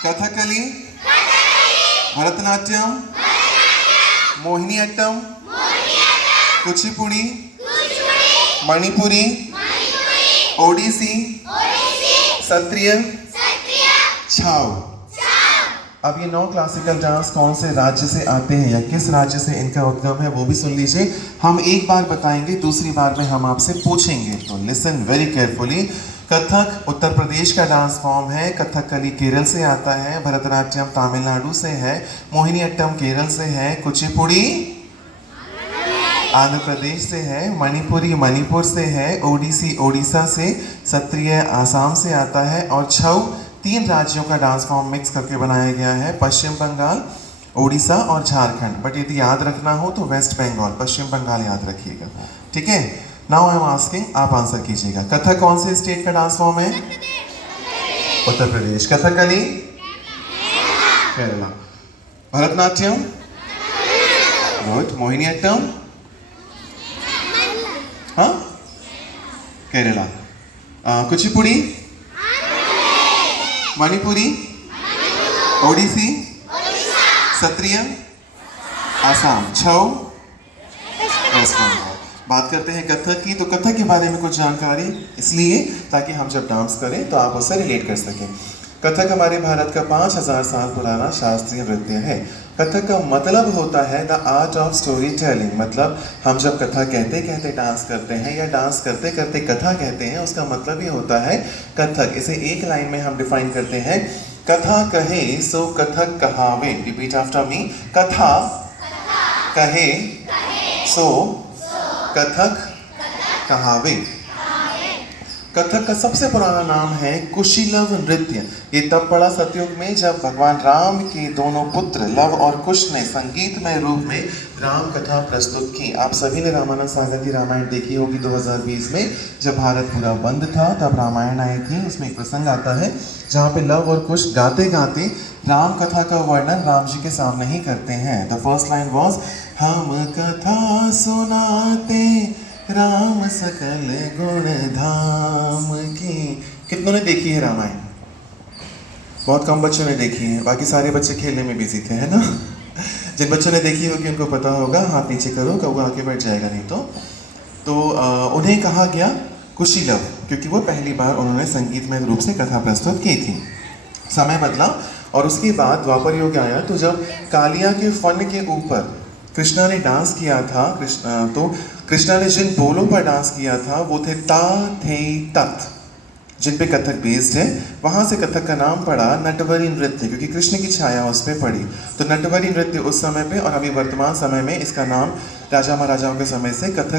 कथकली, भरतनाट्यम, मोहिनीअट्टम, कुचिपुड़ी, मणिपुरी, ओडिसी, सत्रिय, छाऊ। अब ये 9 classical dance कौन से राज्य से आते हैं या किस राज्य से इनका उद्गम है वो भी सुन लीजिए। हम एक बार बताएंगे, दूसरी बार में हम आपसे पूछेंगे, तो listen very carefully. Kathak Uttar Pradesh का डांस फॉर्म है, कथकली केरल से आता है, भरतनाट्यम तमिलनाडु से है, मोहिनीअट्टम केरल से है, कुचिपुड़ी आंध्र प्रदेश से है, मणिपुरी मणिपुर से है, ओडिसी ओडिशा से, सत्रिय आसाम से आता है और छऊ 3 राज्यों का डांस फॉर्म मिक्स करके बनाया गया है, पश्चिम बंगाल, ओडिशा और झारखंड। बट यदि याद रखना हो तो वेस्ट बंगाल, पश्चिम बंगाल याद रखिएगा, ठीक है। नाउ आई एम आस्किंग, आप आंसर कीजिएगा। कथक कौन से स्टेट का डांस फॉर्म है? उत्तर प्रदेश। कथकली केरला। भरतनाट्यम गुड। मोहिनीअट्टम हाँ केरला। कुचिपुड़ी, मणिपुरी, ओडिसी, सत्रिय, आसाम, छऊ वेस्ट बंगाल। बात करते हैं कथक की। तो कथक के बारे में कुछ जानकारी इसलिए ताकि हम जब डांस करें तो आप उससे रिलेट कर सकें। कथक हमारे भारत का 5000 साल पुराना शास्त्रीय नृत्य है। कथक का मतलब होता है the art of story telling. मतलब हम जब कथा कहते कहते डांस करते हैं या डांस करते करते कथा कहते हैं, उसका मतलब ये होता है कथक। इसे एक लाइन में हम डिफाइन करते हैं, कथा कहे सो कथक कहावे। रिपीट आफ्टर मी, कथा कहे सो कथक कहावे। कथक का सबसे पुराना नाम है कुशीलव नृत्य। ये तब पड़ा सतयुग में जब भगवान राम के दोनों पुत्र लव और कुश ने संगीतमय रूप में राम कथा प्रस्तुत की। आप सभी ने रामानंद सागर की रामायण देखी होगी 2020 में, जब भारत पूरा बंद था तब रामायण आई थी। उसमें एक प्रसंग आता है जहाँ पे लव और कुश गाते गाते राम कथा का वर्णन राम जी के सामने ही करते हैं। द फर्स्ट लाइन वॉज, हम कथा सुनाते राम सकल गुण धाम की। कितनों ने देखी है रामायण? बहुत कम बच्चों ने देखी है, बाकी सारे बच्चे खेलने में बिजी थे, है ना। जिन बच्चों ने देखी होगी उनको पता होगा, हाथ नीचे करो, कौवा आके बैठ जाएगा नहीं तो उन्हें कहा गया कुशीलव, क्योंकि वो पहली बार उन्होंने संगीतमय रूप से कथा प्रस्तुत की थी। समय बदला और उसके बाद द्वापर युग आया, तो जब कालिया के फन के ऊपर कृष्णा ने डांस किया था, कृष्णा ने जिन बोलों पर डांस किया था वो थे ता थे तत्, जिन पे कथक बेस्ड है। वहाँ से कथक का नाम पड़ा नटवरी नृत्य, क्योंकि कृष्ण की छाया उस पर पड़ी। तो नटवरी नृत्य उस समय पे, और अभी वर्तमान समय में इसका नाम राजा महाराजाओं के समय से कथक